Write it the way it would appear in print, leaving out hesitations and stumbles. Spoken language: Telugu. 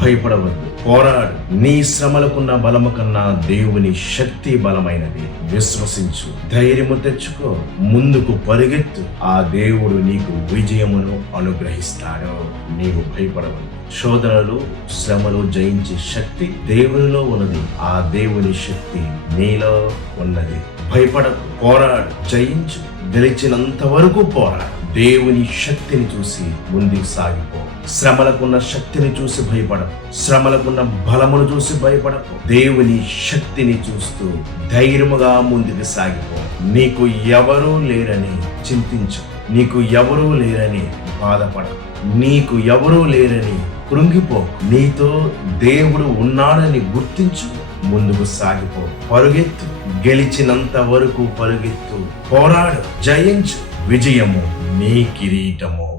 భయపడవద్దు, పోరాడు. నీ శ్రమలకున్న బలము కన్నా దేవుని శక్తి బలమైనది. విశ్వసించు, ధైర్యము తెచ్చుకో, ముందుకు పరిగెత్తు. ఆ దేవుడు నీకు విజయమును అనుగ్రహిస్తాడు. నీవు భయపడవద్దు. శోధనలు, శ్రమలు జయించే శక్తి దేవునిలో ఉన్నది. ఆ దేవుని శక్తి నీలో ఉన్నది. భయపడకు, పోరాడు, జయించు. గెలిచినంత వరకు పోరాడు. దేవుని శక్తిని చూసి ముందుకు సాగిపో. శ్రమలకున్న శక్తిని చూసి భయపడకు, శ్రమలకున్న బలమును చూసి భయపడకు. దేవుని శక్తిని చూస్తూ ధైర్యముగా ముందుకు సాగిపో. నీకు ఎవరూ లేరని చింతించు, నీకు ఎవరూ లేరని బాధపడకు, నీకు ఎవరూ లేరని కృంగిపో. నీతో దేవుడు ఉన్నాడని గుర్తించు. ముందుకు సాగిపో, పరుగెత్తు. గెలిచినంత వరకు పరుగెత్తు, పోరాడు, జయించు. విజయము నీ కిరీటము.